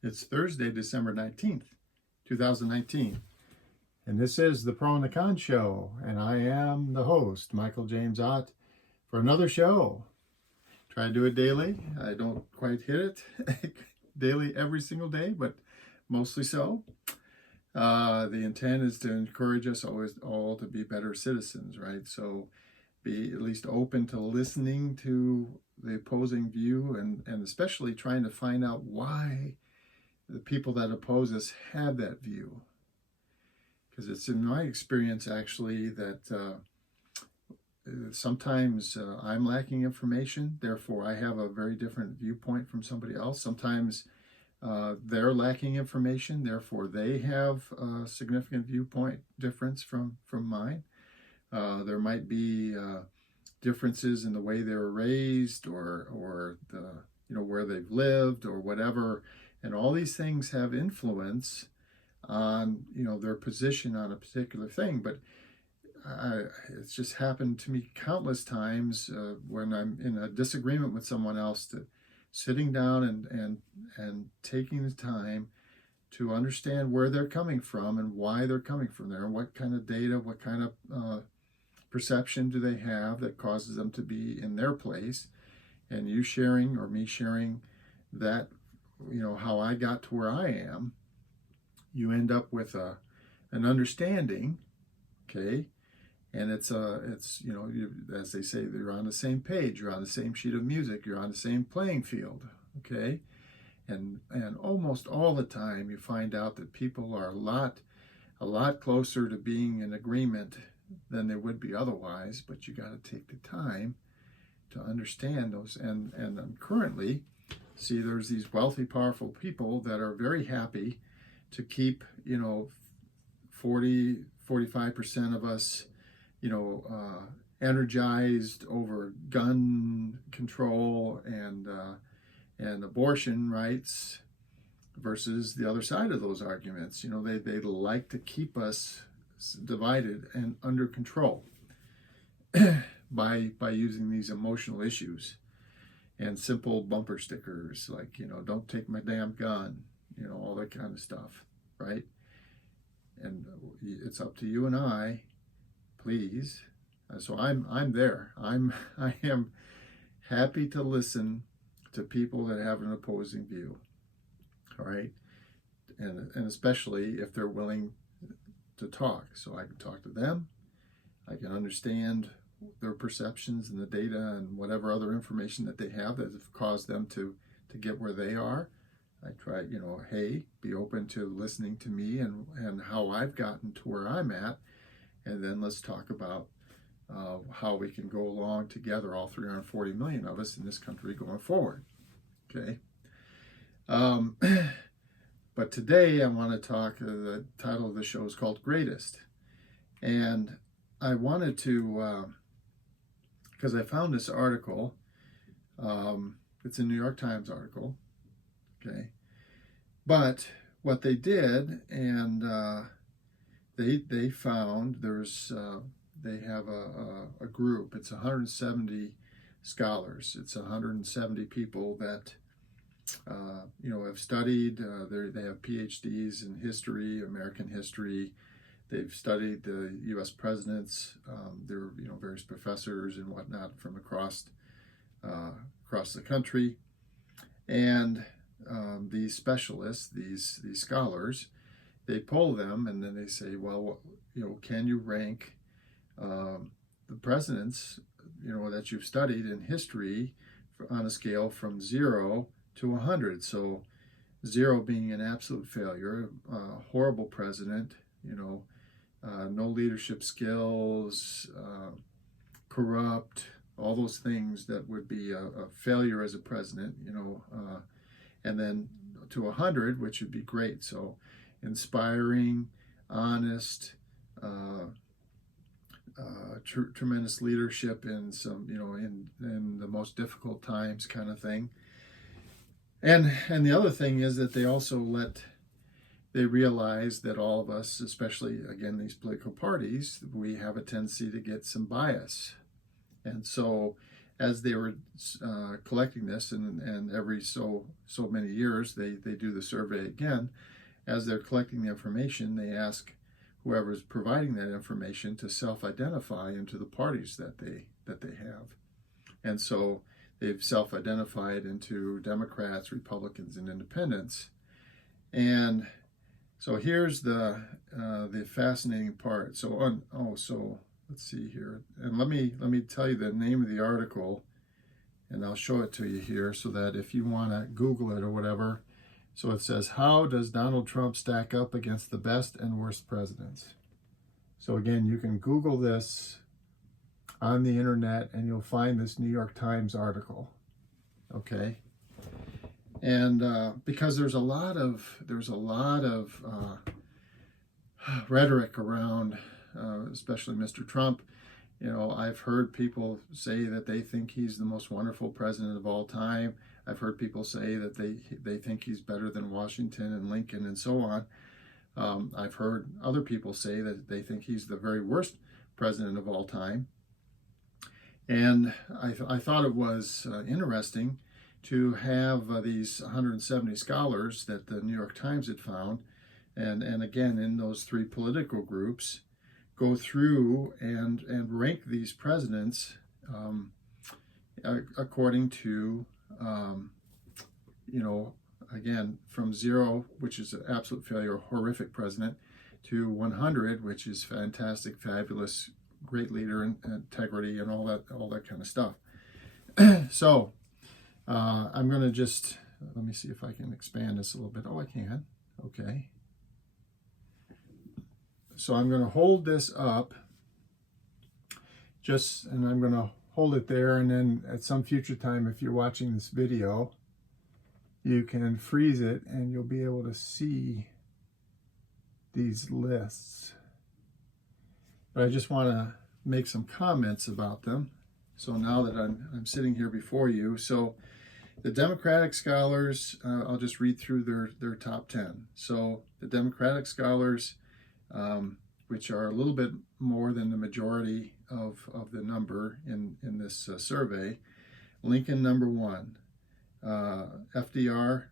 It's Thursday, December 19th, 2019. And this is the Pro and the Con Show. And I am the host, Michael James Ott, for another show. Try to do it daily. I don't quite hit it daily every single day, but mostly so. The intent is to encourage us always all to be better citizens, right? So be at least open to listening to the opposing view and especially trying to find out why the people that oppose us have that view. Because it's in my experience, actually, that sometimes I'm lacking information, therefore I have a very different viewpoint from somebody else. Sometimes they're lacking information, therefore they have a significant viewpoint difference from mine. There might be differences in the way they were raised or the, where they've lived or whatever. And all these things have influence on, their position on a particular thing. But it's just happened to me countless times when I'm in a disagreement with someone else, that sitting down and taking the time to understand where they're coming from and why they're coming from there, and what kind of data, what kind of perception do they have that causes them to be in their place, and you sharing or me sharing that, how I got to where I am, you end up with an understanding, okay? And it's as they say, you're on the same page, you're on the same sheet of music, you're on the same playing field, okay? And almost all the time you find out that people are a lot closer to being in agreement than they would be otherwise, but you got to take the time to understand those. And currently, see, there's these wealthy, powerful people that are very happy to keep, 45% of us, energized over gun control and abortion rights versus the other side of those arguments. They like to keep us divided and under control by using these emotional issues and simple bumper stickers like, don't take my damn gun, all that kind of stuff, right? And it's up to you and I, please. So I'm there. I am happy to listen to people that have an opposing view, all right? And especially if they're willing to talk, so I can talk to them, I can understand their perceptions and the data and whatever other information that they have that have caused them to get where they are. I try, hey, be open to listening to me and how I've gotten to where I'm at, and then let's talk about how we can go along together, all 340 million of us in this country going forward, okay? But today I want to talk, the title of the show is called Greatest. And I wanted to, because I found this article, it's a New York Times article, okay? But what they did, and they found they have a group, it's 170 scholars, it's 170 people that have studied, they have PhDs in history, American history. They've studied the U.S. presidents. They're various professors and whatnot from across the country, and these specialists, these scholars, they poll them and then they say, well, can you rank the presidents that you've studied in history on a scale from 0 to 100? So 0 being an absolute failure, horrible president, no leadership skills, corrupt, all those things that would be a failure as a president, and then to 100, which would be great. So inspiring, honest, tremendous leadership in some, in the most difficult times kind of thing. And the other thing is that they also they realize that all of us, especially, again, these political parties, we have a tendency to get some bias. And so as they were collecting this, and every so many years they do the survey again. As they're collecting the information, they ask whoever's providing that information to self-identify into the parties that they have. And so they've self-identified into Democrats, Republicans, and Independents. And so here's the fascinating part. So let's see here, and let me tell you the name of the article, and I'll show it to you here so that if you want to Google it or whatever. So it says, how does Donald Trump stack up against the best and worst presidents? So again, you can Google this on the internet and you'll find this New York Times article. Okay. And because there's a lot of rhetoric around, especially Mr. Trump. You know, I've heard people say that they think he's the most wonderful president of all time. I've heard people say that they think he's better than Washington and Lincoln and so on. I've heard other people say that they think he's the very worst president of all time. And I thought it was interesting to have these 170 scholars that the New York Times had found, and again in those three political groups, go through and rank these presidents according to, again, from 0, which is an absolute failure, horrific president, to 100, which is fantastic, fabulous, great leader, and integrity, and all that kind of stuff. So I'm going to just, let me see if I can expand this a little bit. Oh, I can. Okay. So I'm going to hold this up, and I'm going to hold it there, and then at some future time, if you're watching this video, you can freeze it and you'll be able to see these lists. But I just want to make some comments about them. So now that I'm sitting here before you, so the Democratic scholars, I'll just read through their top 10. So the Democratic scholars, which are a little bit more than the majority of the number in this survey. Lincoln, number 1. FDR,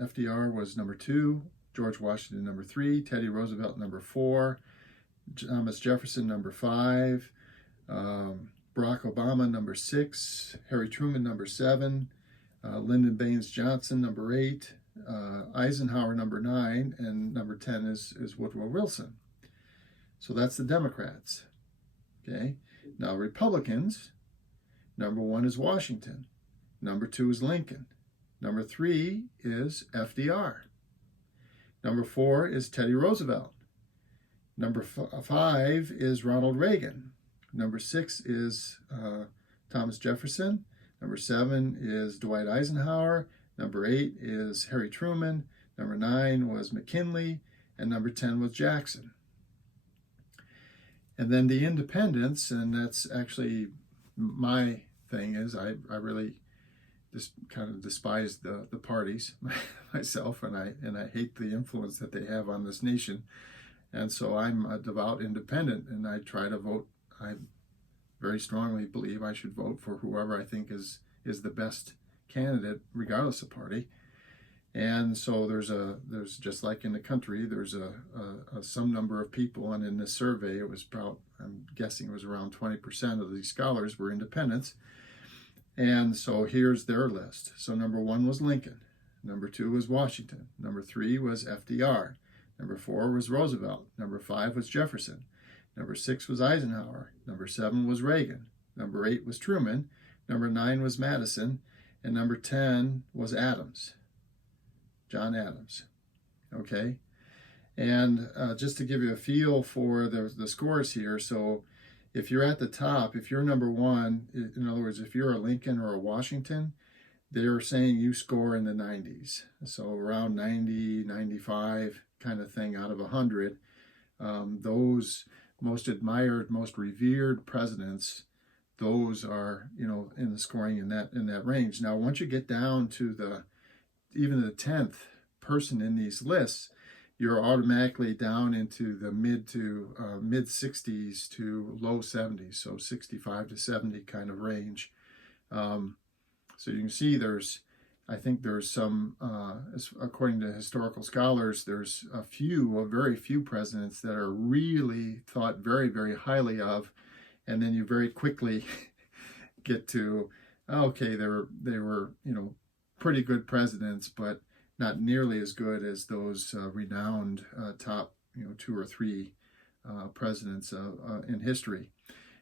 FDR was number 2. George Washington, number 3. Teddy Roosevelt, number 4. Thomas Jefferson, number 5. Barack Obama, number 6. Harry Truman, number 7. Lyndon Baines Johnson, number 8. Eisenhower, number 9, and number 10 is Woodrow Wilson. So that's the Democrats. Okay. Now Republicans, number 1 is Washington. Number 2 is Lincoln. Number 3 is FDR. Number 4 is Teddy Roosevelt. Number 5 is Ronald Reagan. Number 6 is Thomas Jefferson. Number 7 is Dwight Eisenhower. Number 8 is Harry Truman. Number 9 was McKinley. And number 10 was Jackson. And then the independents, and that's actually my thing, is I really just kind of despise the parties myself, and I hate the influence that they have on this nation. And so I'm a devout independent, and I try to vote. I very strongly believe I should vote for whoever I think is the best candidate, regardless of party. And so there's just like in the country, there's some number of people, and in this survey it was about, I'm guessing it was around 20% of these scholars were independents. And so here's their list. So number 1 was Lincoln. Number 2 was Washington. Number 3 was FDR. Number 4 was Roosevelt. Number 5 was Jefferson. Number 6 was Eisenhower. Number 7 was Reagan. Number 8 was Truman. Number 9 was Madison. And number 10 was Adams. John Adams. Okay. And just to give you a feel for the scores here, so if you're at the top, if you're number 1, in other words, if you're a Lincoln or a Washington, they're saying you score in the 90s. So around 90, 95 kind of thing out of 100. Those most admired, most revered presidents, those are, in the scoring in that range. Now, once you get down to even the 10th person in these lists, you're automatically down into the mid 60s to low 70s, so 65 to 70 kind of range. So you can see I think there's some, according to historical scholars, there's a very few presidents that are really thought very, very highly of, and then you very quickly get to, okay, they were pretty good presidents, but not nearly as good as those renowned top 2 or 3 presidents in history.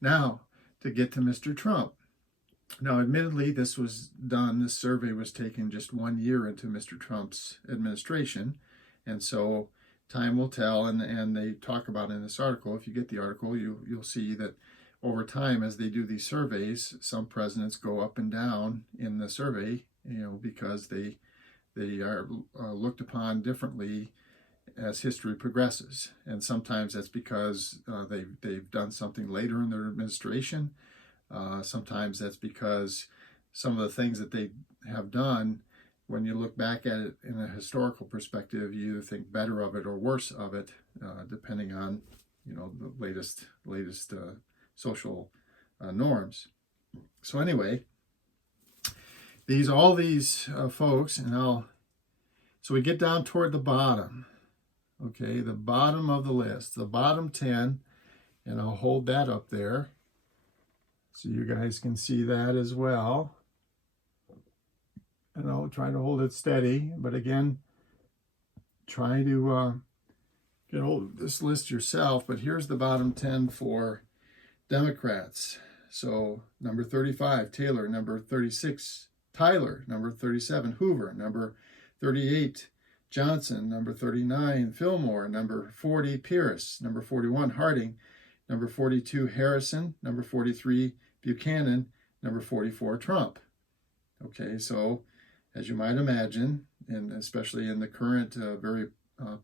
Now, to get to Mr. Trump. Now, admittedly, this survey was taken just 1 year into Mr. Trump's administration, and so time will tell, and they talk about in this article, if you get the article, you'll see that over time, as they do these surveys, some presidents go up and down in the survey, because they are looked upon differently as history progresses. And sometimes that's because they've done something later in their administration. Sometimes that's because some of the things that they have done, when you look back at it in a historical perspective, you either think better of it or worse of it, depending on the latest social norms. So anyway, all these folks, so we get down toward the bottom. Okay, the bottom of the list, the bottom 10, and I'll hold that up there so you guys can see that as well. And I'll try to hold it steady, but again, try to get hold of this list yourself. But here's the bottom 10 for Democrats. So number 35, Taylor. Number 36, Tyler. Number 37, Hoover. Number 38, Johnson. Number 39, Fillmore. Number 40, Pierce. Number 41, Harding. Number 42, Harrison. Number 43, Buchanan. Number 44, Trump. Okay, so as you might imagine, and especially in the current very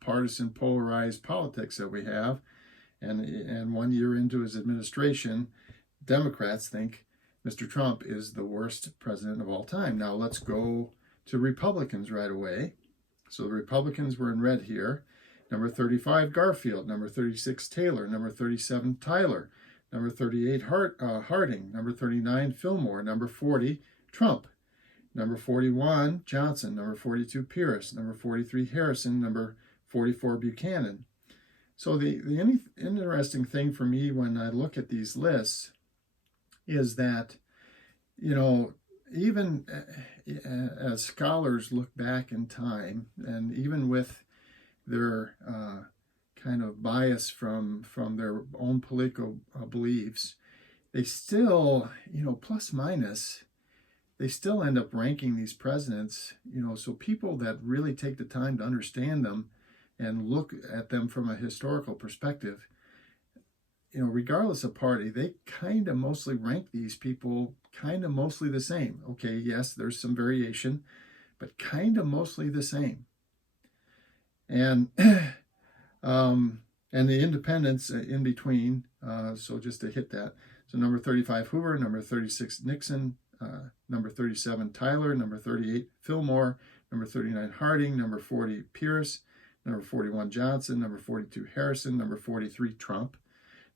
partisan, polarized politics that we have, and 1 year into his administration, Democrats think Mr. Trump is the worst president of all time. Now let's go to Republicans right away. So the Republicans were in red here. Number 35, Garfield. Number 36, Taylor. Number 37, Tyler. Number 38, Harding. Number 39, Fillmore. Number 40, Trump. Number 41, Johnson. Number 42, Pierce. Number 43, Harrison. Number 44, Buchanan. So the interesting thing for me when I look at these lists is that, even as scholars look back in time, and even with their kind of bias from their own political beliefs, they still, plus minus, they still end up ranking these presidents, so people that really take the time to understand them and look at them from a historical perspective, regardless of party, they kind of mostly rank these people kind of mostly the same. Okay, yes, there's some variation, but kind of mostly the same. And and the independents in between, so just to hit that. So number 35, Hoover. Number 36, Nixon. Number 37, Tyler. Number 38, Fillmore. Number 39, Harding. Number 40, Pierce. Number 41, Johnson. Number 42, Harrison. Number 43, Trump.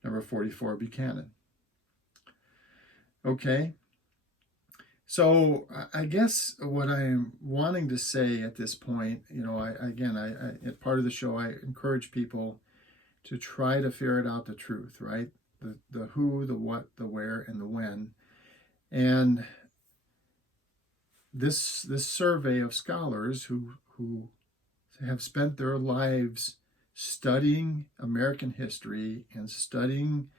Number 44, Buchanan. Okay. So I guess what I'm wanting to say at this point, at part of the show, I encourage people to try to ferret out the truth, right? The who, the what, the where, and the when. And this survey of scholars who have spent their lives studying American history and studying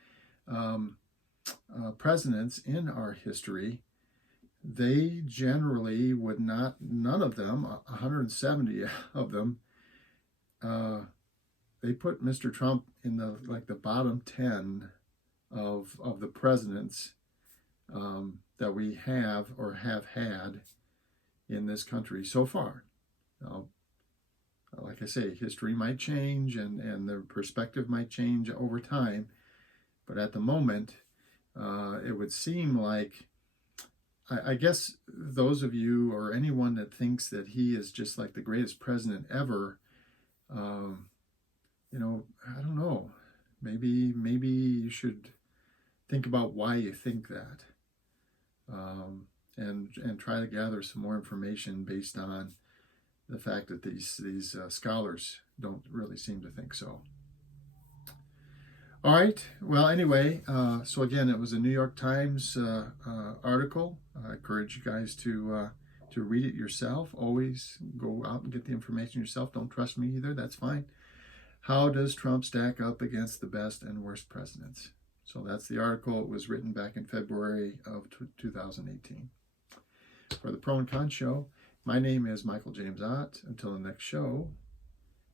presidents in our history, they generally would not, none of them, 170 of them, they put Mr. Trump in the bottom 10 of the presidents that we have or have had in this country so far. Now, like I say, history might change and the perspective might change over time, but at the moment, it would seem like, I guess those of you or anyone that thinks that he is just like the greatest president ever, You know, I don't know. Maybe you should think about why you think that, and try to gather some more information based on the fact that these scholars don't really seem to think so. All right. Well, anyway, so again, it was a New York Times article. I encourage you guys to read it yourself. Always go out and get the information yourself. Don't trust me either. That's fine. How does Trump stack up against the best and worst presidents? So that's the article. It was written back in February of 2018. For the Pro and Con Show, my name is Michael James Ott. Until the next show,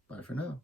bye for now.